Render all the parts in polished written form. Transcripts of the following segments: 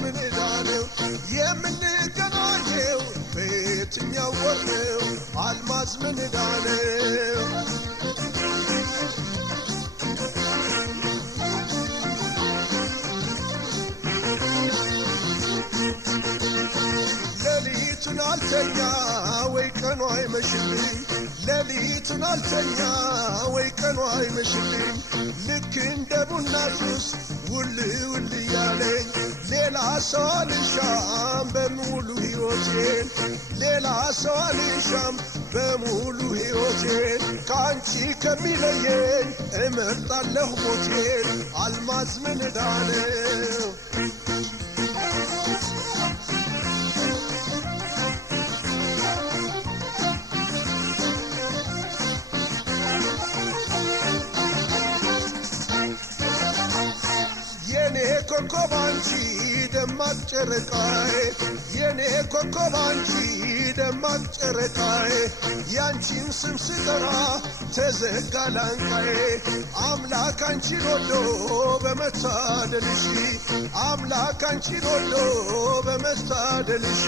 ምን ዳነው የምንገናኘው በየትኛው ወር ነው አልማዝ ምን ዳነው ሌሊቱን አልተኛ ወይ ቀኑ አይመሽልኝ ሌሊቱን አልተኛ ወይ ቀኑ አይመሽልኝ ልክ እንደ ቡና ሱስ ውል ውል እያለኝ ሌላ ሰው አልሻም በሙሉ ሕይወቴን ሌላ ሰው አልሻም በሙሉ ሕይወቴን ከአንቺ ከሚለየኝ እመርጣለሁ ሞቴን አልማዝ ምን ዳነው ኮከብ አንቺ ደማቅ ጨረቃዬ የኔ ኮከብ አንቺ ደማቅ ጨረቃዬ ያንቺን ስም ስጠራ ተዘጋ ላንቃዬ አምላክ አንቺን ወዶ በመታደልሽ አምላክ አንቺን ወዶ በመታደልሽ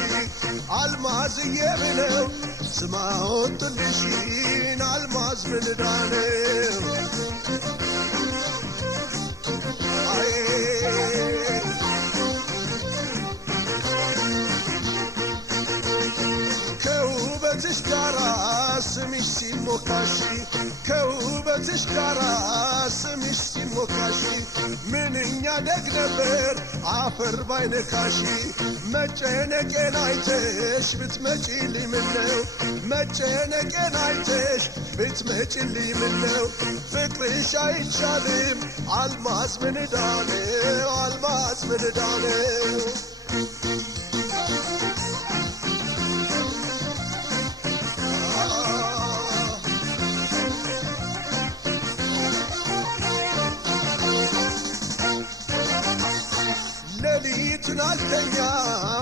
አልማዝዬ ብለው ስም አወጡልሽን አልማዝ ምን ዳነው ከውበትሽ ጋራ ስምሽ ሲሞካሽ ከውበትሽ ጋራ ስምሽ ሲሞካሽ ምንኛ ደግ ነበር አፈር ባይነካሽ መጨነቄን አይተሽ ብትመጪልኝ ምነው መጨነቄን አይተሽ ብትመጪልኝ ምነው ፍቅርሽ አይቻልም አልማዝ ምን ዳነው አልማዝ ምን ዳነው ሌሊቱን አልተኛ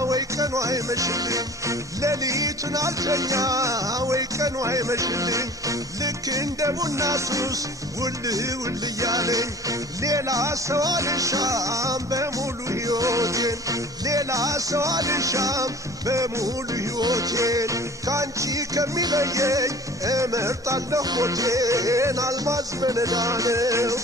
ወይ ቀኑ አይመሽልኝ ሌሊቱን አልተኛ ወይ ቀኑ አይመሽልኝ ልክ እንደ ቡና ሱስ ውል ውል እያለኝ ሌላ ሰው አልሻም በሙሉ ሕይወቴን ሌላ ሰው አልሻም በሙሉ ሕይወቴን ካንቺ ከሚለየኝ እመርጣለሁ ሞቴን አልማዝ ምን ዳነው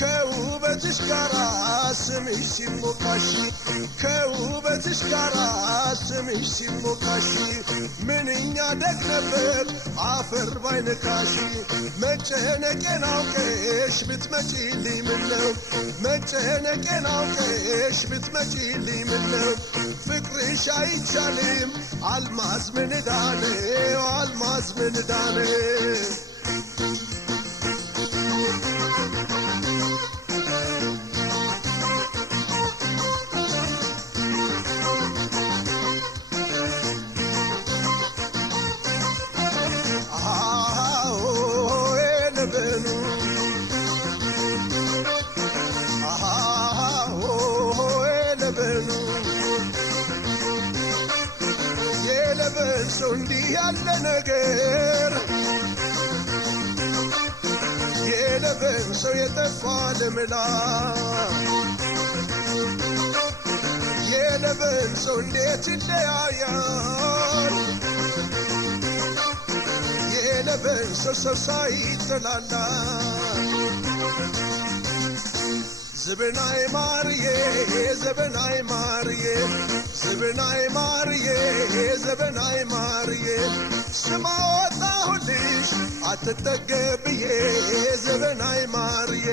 ከውበትሽ ጋራ ስምሽ ሲሞካሽ ከውበትሽ ጋራ ስምሽ ሲሞካሽ ምንኛ ደግ ነበር አፈር ባይነካሽ መጨነቄን አውቀሽ ብትመጪልኝ ምነው መጨነቄን አውቀሽ ብትመጪልኝ ምነው ፍቅርሽ አይቻልም አልማዝ ምን ዳነው አልማዝ ምን ዳነው የለበሰው እንዲህ ያለ ነገር የለበሰው የጠፋ ልምላ የለበሰው እንዴት ይለያያል የለበሰው ሰው ሳይጠላላ ዘበናይ ማርዬ ዘበናይ ማርዬ ዘበናይ ማርዬ ዘበናይ ማርዬ ስማ ወጣሁልሽ አትጠገብዬ ዘበናይ ማርዬ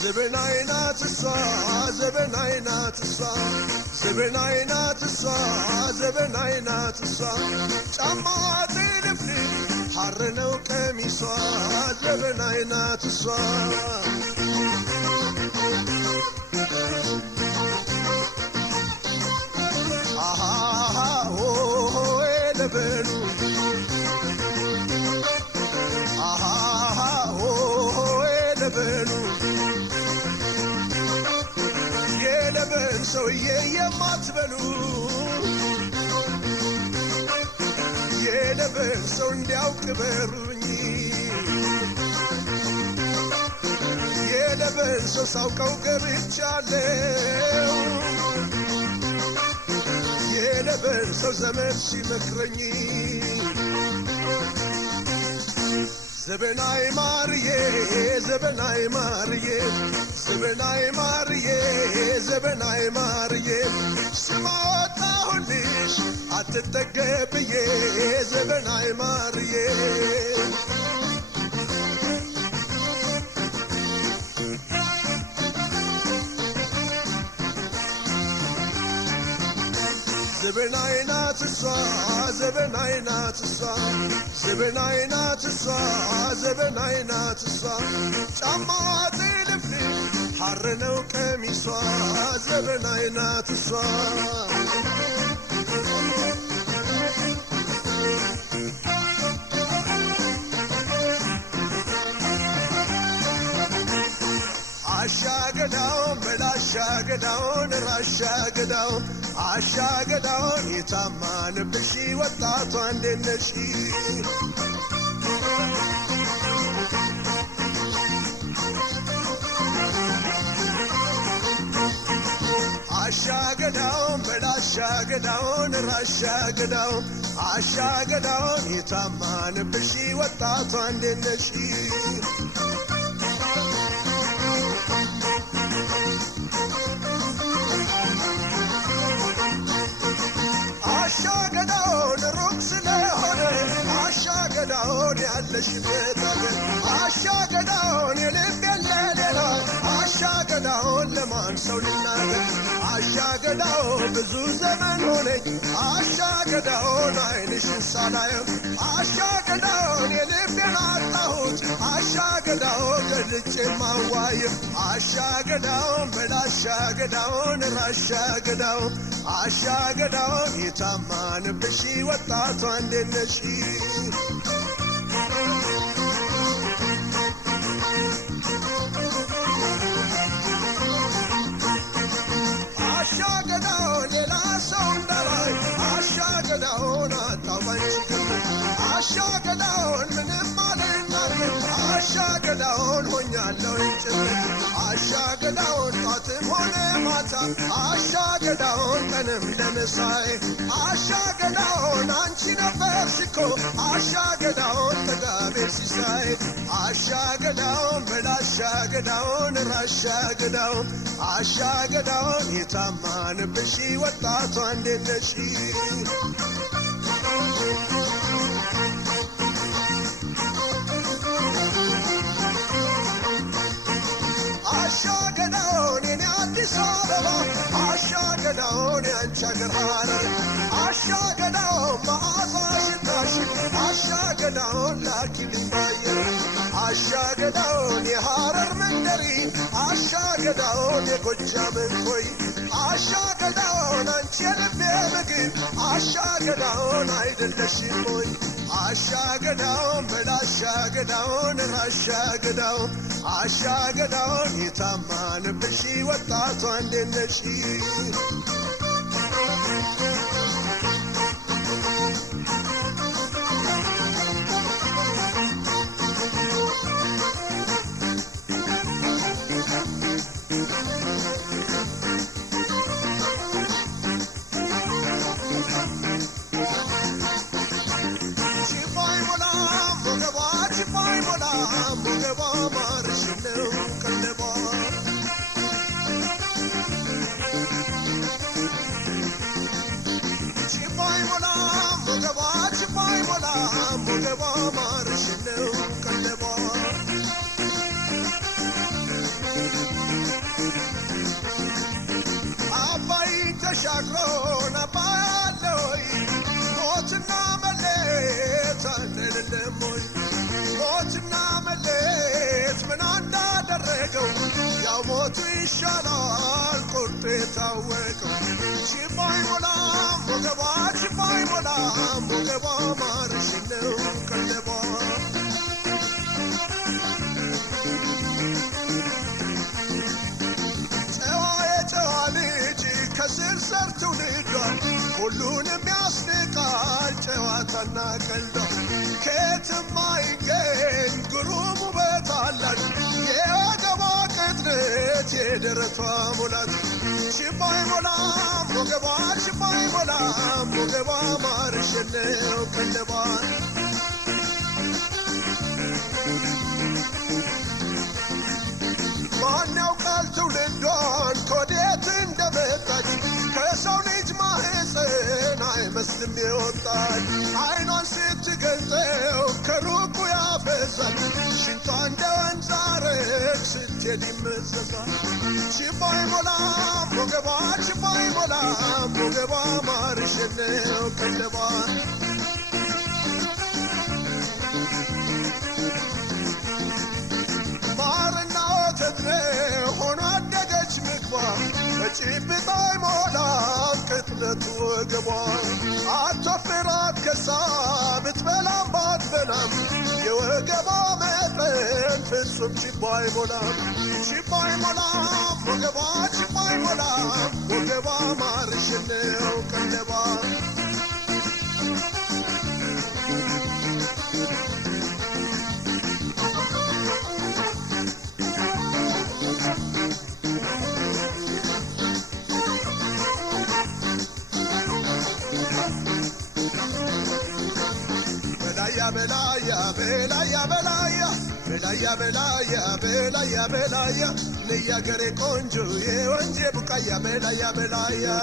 ዘበናይ ናት እሷ ዘበናይ ናት እሷ ዘበናይ ናት እሷ ዘበናይ ናት እሷ ጫማዋ ጥልፍልፍ ሐር ነው ቀሚሷ ዘበናይ ናት እሷ ለበሉ ለበሉ ሰውዬ የማትበሉ የለበን ሰው እንዲያውቅ በሩኝ የለበን ሰው ሳውቀው ገብቻለሁ የለበን ሰው ዘመን ሲመክረኝ ዘበናይ ማርዬ ዘበናይ ማርዬ ዘበናይ ማርዬ ዘበናይ ማርዬ ስማ ወጣሁልሽ አትጠገብዬ ዘበናይ ማርዬ ዘበናይ ናት እሷ ዘበናይ ናት እሷ ዘበናይ ናት እሷ ዘበናይ ናት እሷ ጫማዋ ጥልፍልፍ ሐር ነው ቀሚሷ ዘበናይ ናት እሷ አሻገዳውን በላሻገዳውን ራሻገዳውን አሻገዳውን የታማንብሽ ወጣቷ እንዴት ነሽ አሻገዳውን በላሻገዳውን ራሻገዳውን አሻገዳውን የታማንብሽ ወጣቷ እንዴት ነሽ አሻገዳውን ሩቅ ስለሆነ አሻገዳውን ያለሽበት አገር አሻገዳውን የልብ የለሌላ አሻገዳውን ለማን ሰው ልናገር አሻገዳውን ብዙ ዘመን ሆነኝ አሻገዳውን ዓይንሽን ሳላየው አሻገዳውን የልቤን አጣሁት አሻገዳውን ገልጬ ማዋየው አሻገዳውን በላሻገዳውን ራሻገዳውን አሻገዳውን የታማንብሽ ወጣቷ እንዴት ነሽ አሻገዳውን ሌላ ሰው እንዳላይ አሻገዳውን አጣባንች አሻገዳውን ምንም አልናገር አሻገዳውን ሆኛለሁ ጭምር አሻገዳውን ጧትም ሆነ ማታ አሻገዳውን ቀንም ለምሳይ አሻገዳውን አንቺ ነበርሽ እኮ አሻገዳውን ተጋቤር ሲሳይ አሻገዳውን በላሻገዳውን ራሻገዳውን አሻገዳውን የታማንብሽ ወጣቷ እንዴት ነሽ አሻገዳውን የኔ አዲስ አበባ አሻገዳውን ያንቺ አገር ሐረር አሻገዳውን መዓዛ ሽታሽ አሻገዳውን ላኪልኝ ባየር አሻገዳውን የሐረር መንደሪ አሻገዳውን የጎጃም እንኮይ አሻገዳውን አንቺ የልቤ ምግብ አሻገዳውን አይደለሽም ሆይ አሻገዳውን በላሻገዳውን ራሻገዳውን አሻገዳውን የታማንብሽ ወጣቷ እንዴት ነሽ ተሻግሮን አባያለይ ሞትና መሌት አንልልሞይ ሞትና መሌት ምን እንዳደረገው ያው ሞቱ ይሻላል ቁርጡ የታወቀው ችባይ ሞላም ወገባ ችባይ ሞላም ወገባ ማርሽ ነው ቀለባ ጨዋ የጨዋ ልጅ ሁሉንም ያስንቃል ጨዋታና ቀልዷ ከየትም አይገኝ ግሩም ውበት አላት የወገቧ ቅጥነት የደረቷ ሙላት ሽባ አይሞላም ወገቧ ሽባ አይሞላም ወገቧ ማርሸነው ቀለቧ ማን ያውቃል ትውልዷን ከወዴት እንደመጣች ከሰው ልጅ ማህፀን አይመስልም የወጣች አይኗን ስትገልጠው ከሩቁ ያፈዛል ሽንቷ እንደ ወንዝ ሐረግ ስትሄድ ይመዘዛል ሽባ አይሞላም ወገቧ ሽባ አይሞላም ወገቧ ማርሸነው ቀለቧ ሆኖ አደገች ምግቧ በጭብጥ አይሞላም ቅጥነቱ ወገቧ አትወፍራት ከሳ ብትበላም ባትበላም የወገቧ መጠን ፍጹም ሽባ አይሞላም ሽባ አይሞላም ወገቧ ሽባ አይሞላም ወገቧ ማርሸነው ቀለቧ belaya belaya belaya belaya belaya belaya belaya niya gare konjo ye wanje bukaya belaya belaya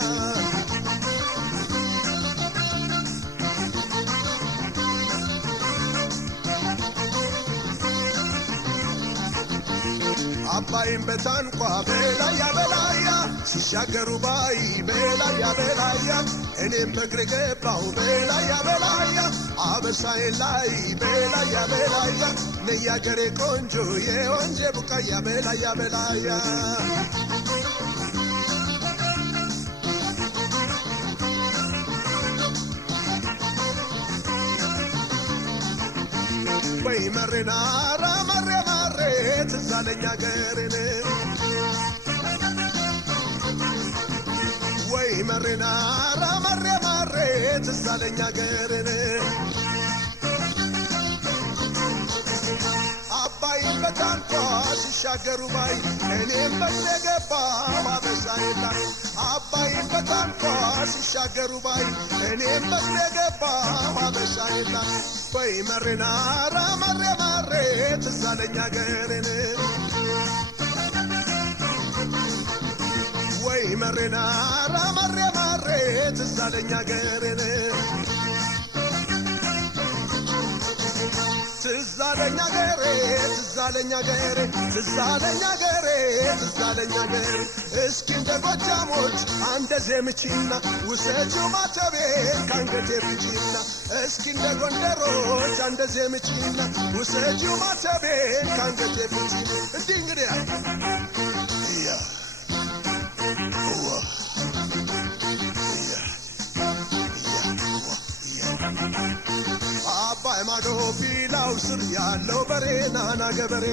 አባይን በታንኳ በላያ በላያ ሲሻገሩ ባይ በላያ በላያ እኔም በእግሬ ገባሁ በላያ በላያ አበሳዬን ላይ በላያ በላያ ነይ አገሬ ቆንጆ የወንዜ ቡቃያ በላያ በላያ ወይ መሬናራ መሬ ማሬ ትዛለኛ ገሬን ወይ መሬናራ መሬ ማሬ ትዛለኛ ገሬን አባይን በታንኳ ሲሻገሩ ባይ እኔም በእግሬ ገባሁ አበሳዬን ላይ አባይን በታንኳ ሲሻገሩ ባይ እኔም በእግሬ ገባሁ አበሳዬን ላይ ወይ መሬናራ መሬ ማሬ ትዛለኛ ገሬን ወይ መሬናራ መሬ ማሬ ትዛለኛ ገሬን ትዛለኛ ገሬ ትዛለኛ ገሬ ትዛለኛ ገሬ ትዛለኛ ገሬ እስኪ እንደ ጎጃሞች አንደ ዜምቺና ውሰጂው ማተቤን ካንገቴ ፍቺና እስኪ እንደ ጎንደሮች አንደ ዜምቺና ውሰጂው ማተቤን ካንገቴ ፍቺ እንዲህ እንግዲህ ያ አባይ ማዶ ፊላው ስር ያለው በሬ ናና ገበሬ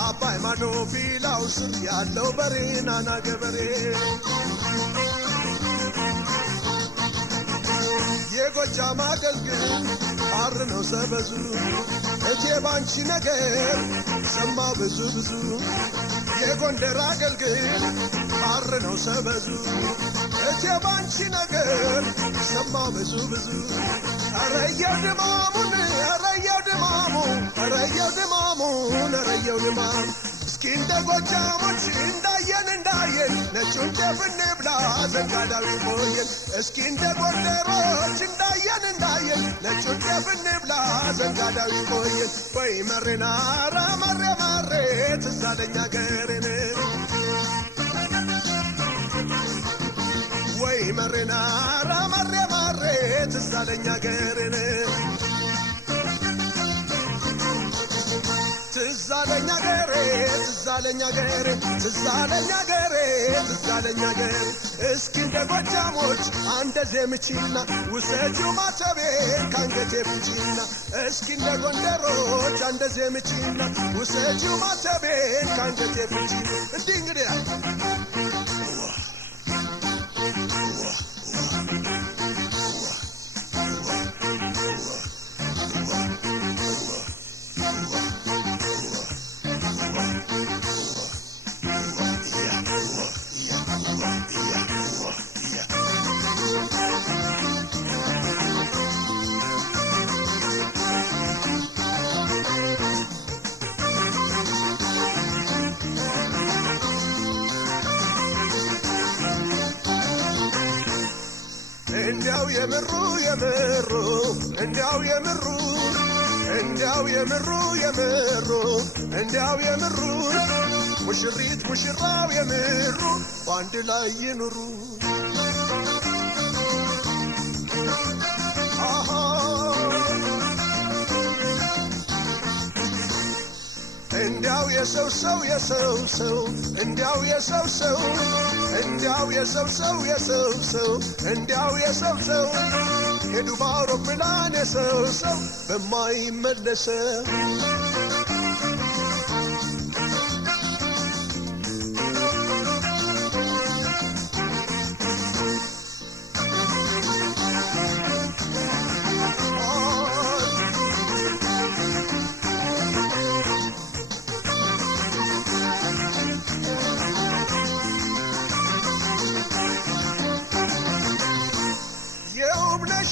አባይ ማዶ ፊላው ስር ያለው በሬ ናና ገበሬ የጎጃም አገልግል ሐር ነው ሰበዙ እቴ ባንቺ ነገር ሰማ ብዙ ብዙ የጎንደር አገልግል ሐር ነው ሰበዙ እቴ ባንቺ ነገር ሰማ ብዙ ብዙ አረየው ድማሙን አረየው ድማሙ አረየው ድማሙን አረየው ድማሙ እስኪ እንደ ጎጃሞች እንዳየን ነጩን ጤፍ እንብላ ዘንጋዳዊ ቆየን እስኪ እንደ ጎንደሮች እንዳየን ነጩን ጤፍ እንብላ ዘንጋዳዊ ቆየን ወይ መሬናራ መሬ ማሬ ትዛለኛ ገሬን ወይ መሬናራ መሬ ማሬ ትዛለኛ ገሬን ትዛለኛ ገሬ ትዛለኛ ገሬ ትዛለኛ ገሬ ትዛለኛ ገሬ እስኪ እንደ ጎጃሞች አንደዜ ምቺና ውሰጂው ማተቤን ካንገቴ ፍቺና እስኪ እንደ ጎንደሮች አንደዜ ምቺና ውሰጂው ማተቤን ካንገቴ ፍቺና እንዲህ እንግዲህ እንዲያው የምሩ የምሩ እንዲያው የምሩ እንዲያው የምሩ የምሩ እንዲያው የምሩ ሙሽሪት ሙሽራው የምሩ በአንድ ላይ ይኑሩ እንዲያው የሰው ሰው የሰው ሰው እንዲያው የሰው ሰው እንዲያው የሰው ሰው የሰው ሰው እንዲያው የሰው ሰው ሄዱ በአውሮፕላን የሰው ሰው በማይመለሰው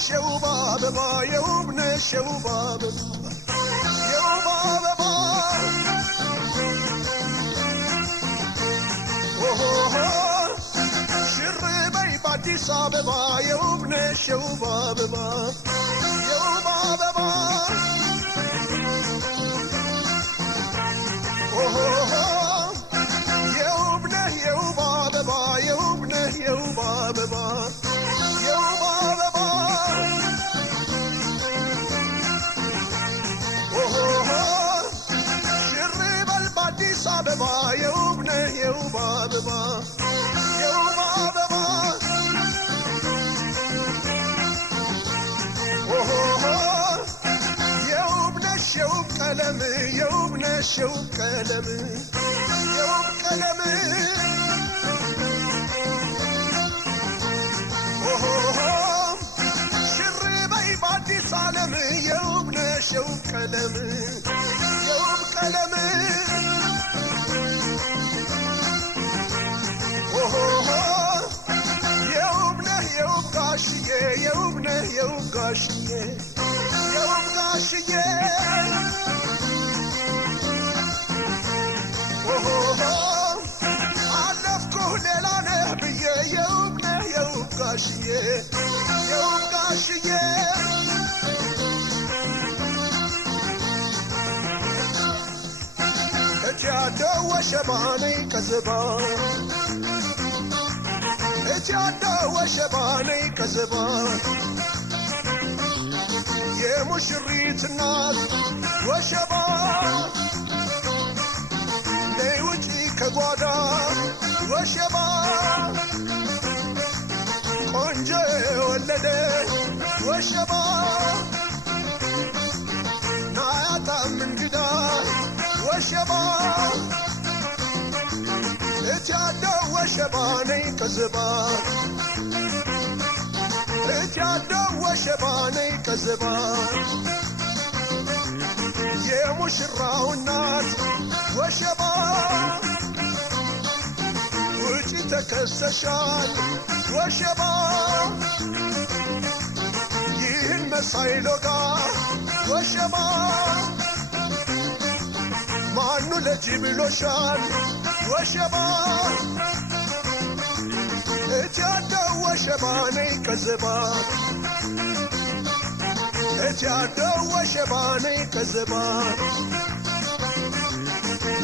የውብ አበባ የውብነሽ የውብ አበባ የውብ አበባ ኦሆሆ ሽር በይ በአዲስ አበባ የውብነሽ የውብ አበባ የውብ አበባ ኦሆሆ የውብነህ የውብ አበባ የውብነህ የውብ አበባ የውብ አበባ አዲስ አበባ የውብነህ የውብ አበባ የውብ አበባ ኦሆሆ የውብነሽ የውብ ቀለም የውብነሽ የውብ ቀለም የውብ ቀለም ኦሆሆ ሽር በይ በአዲስ ዓለም የውብነሽ የውብ ቀለም የውብ ቀለም ኦሆሆ የውብነህ የውብ ጋሽዬ የውብነህ የውብ ጋሽዬ የውብ ጋሽዬ ኦሆሆ አለፍኩህ ሌላ ነህ ብዬ የውብነህ የውብ ጋሽዬ የውብ ጋሽዬ እጃደው ወሸባነይ ከዝባ እጃደው ወሸባነይ ከዝባ የሙሽሪት እናት ወሸባ ነይ ውጪ ከጓዳ ወሸባ ቆንጆ የወለደ ወሸባ ናያጣም እንግዳ ወሸባ እጃደው ወሸባ ነይ ከዝባ እጃደው ወሸባ ነይ ከዝባ የሙሽራው እናት ወሸባ ውጪ ተከሰሻል ወሸባ ይህን መሳይ ሎጋ ወሸባ ማኑ ለጅብ ብሎሻል ወሸባ እጃደው ወሸባ ነይ ከዝባ እጃደው ወሸባ ነይ ከዝባ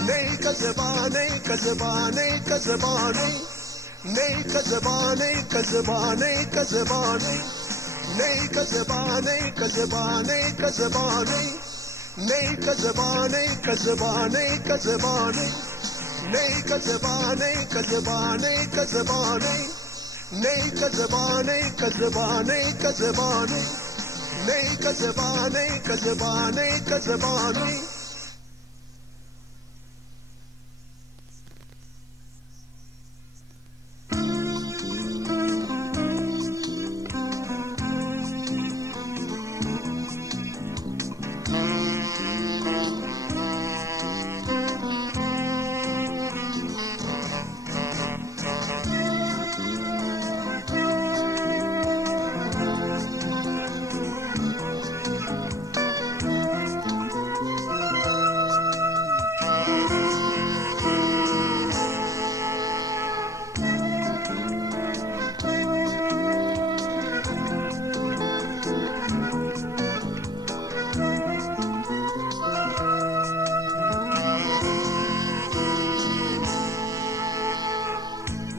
ነይ ከዝባ ነይ ከዝባ ነይ ከዝባ ነይ ነይ ከዝባ ነይ ከዝባ ነይ ከዝባ ነይ ነይ ከዝባ ነይ ከዝባ ነይ ከዝባ ነይ ነይ ከዘባ ነይ ከዘባ ነይ ከዘባ ነይ ነይ ከዘባ ነይ ከዘባ ነይ ከዘባ ነይ ነይ ከዘባ ነይ ከዘባ ነይ ከዘባ ነይ ነይ ከዘባ ነይ ከዘባ ነይ ከዘባ ነይ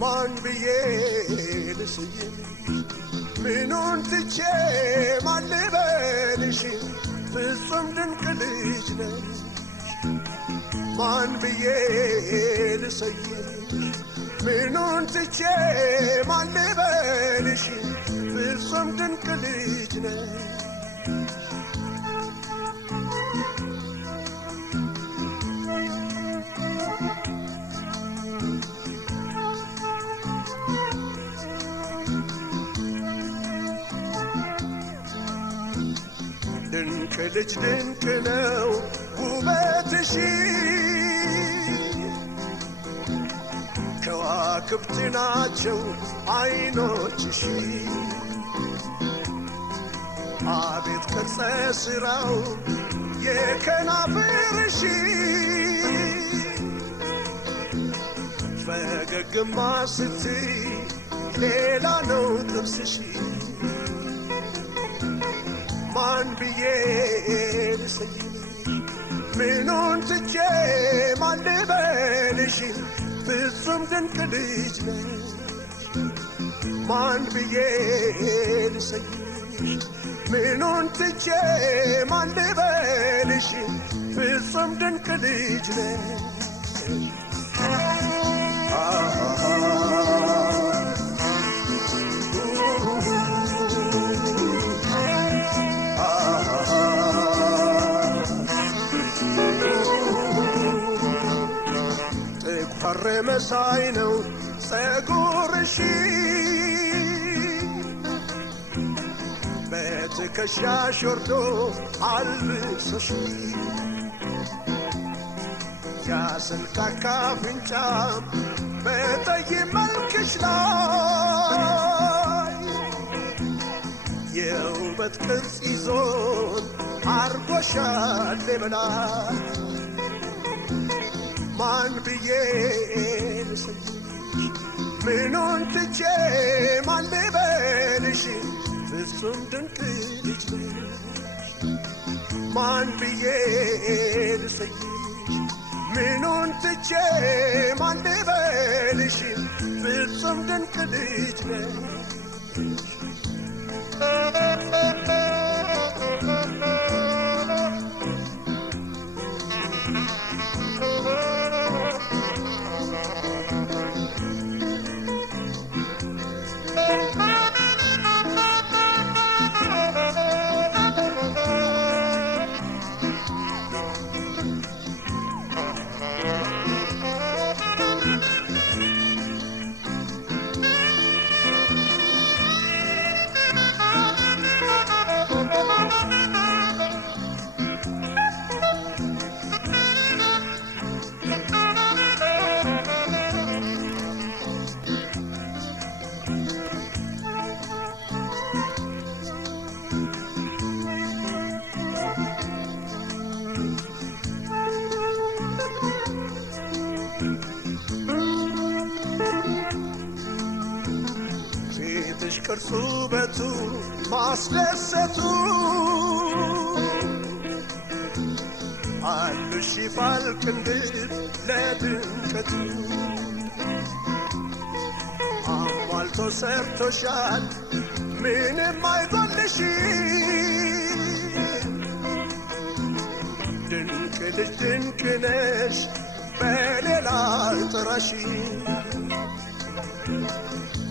ማን ብዬ ልስይምሽ ምኑን ትቼ ማን ልበልሽ ፍጹም ድንቅ ልጅ ነሽ ማን ብዬ ልስይምሽ ምኑን ትቼ ማን ልበልሽ ፍጹም ድንቅ ልጅ ነሽ ድንቅ ልጅ ድንቅ ነው ውበትሽ ከዋክብት ናቸው አይኖችሽ አቤት ቅርጸ ሥራው የከናፍርሽ ፈገግማ ስትይ ሌላ ነው ጥርስሽ ማን ብዬ ልሰይምሽ ምኑን ትቼ ማን ልበልሽ ፍጹም ድንቅ ልጅ ነሽ ማን ብዬ ልሰይምሽ ምኑን ትቼ ማን ልበልሽ ፍጹም ድንቅ ልጅ ነሽ ጥቁር መሳይ ነው ፀጉርሽ በትከሻሽ ወርዶ አልብሶሽ ያስልካካ አፍንጫም በጠይም መልክሽ ላይ የውበት ቅርጽ ይዞን አርጎሻል በላይ ማን ብዬ ልሰይምሽ ምኑን ትቼ ማን ልበልሽ ፍጹም ድንቅ ልጅ ነሽ ማን ብዬ ልሰይምሽ ምኑን ትቼ ማን ልበልሽ ፍጹም ድንቅ ልጅ ነሽ ቅርጹ ውበቱ ማስደሰቱ አሉሽ ይፋል ክንድት ለድንቀቱ አሟልቶ ሰርቶሻል ምንም አይጎልሽ ልጅ ድንቅ ነሽ በሌላ ጥራሽ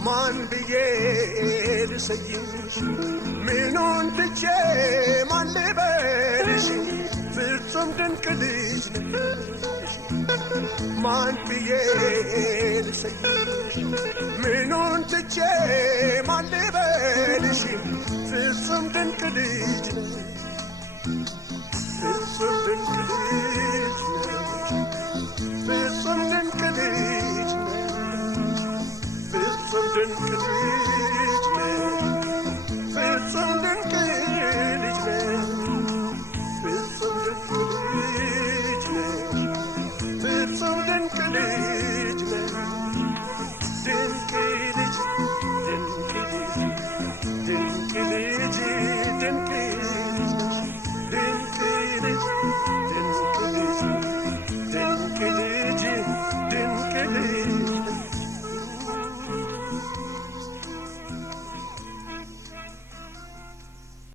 ማን ብዬ ልሰይምሽ ምኑን ትቼ ማን ልበልሽ ፍጹም ድንቅ ልጅ ነሽ ማን ብዬ ልሰይምሽ ምኑን ትቼ ማን ልበልሽ ፍጹም ድንቅ ልጅ ነሽ ፍጹም ድንቅ ልጅ ነሽ ፍጹም ድንቅ ልጅ ነሽ ፍጹም ድንቅ ልጅ ነሽ ፍጹም ድንቅ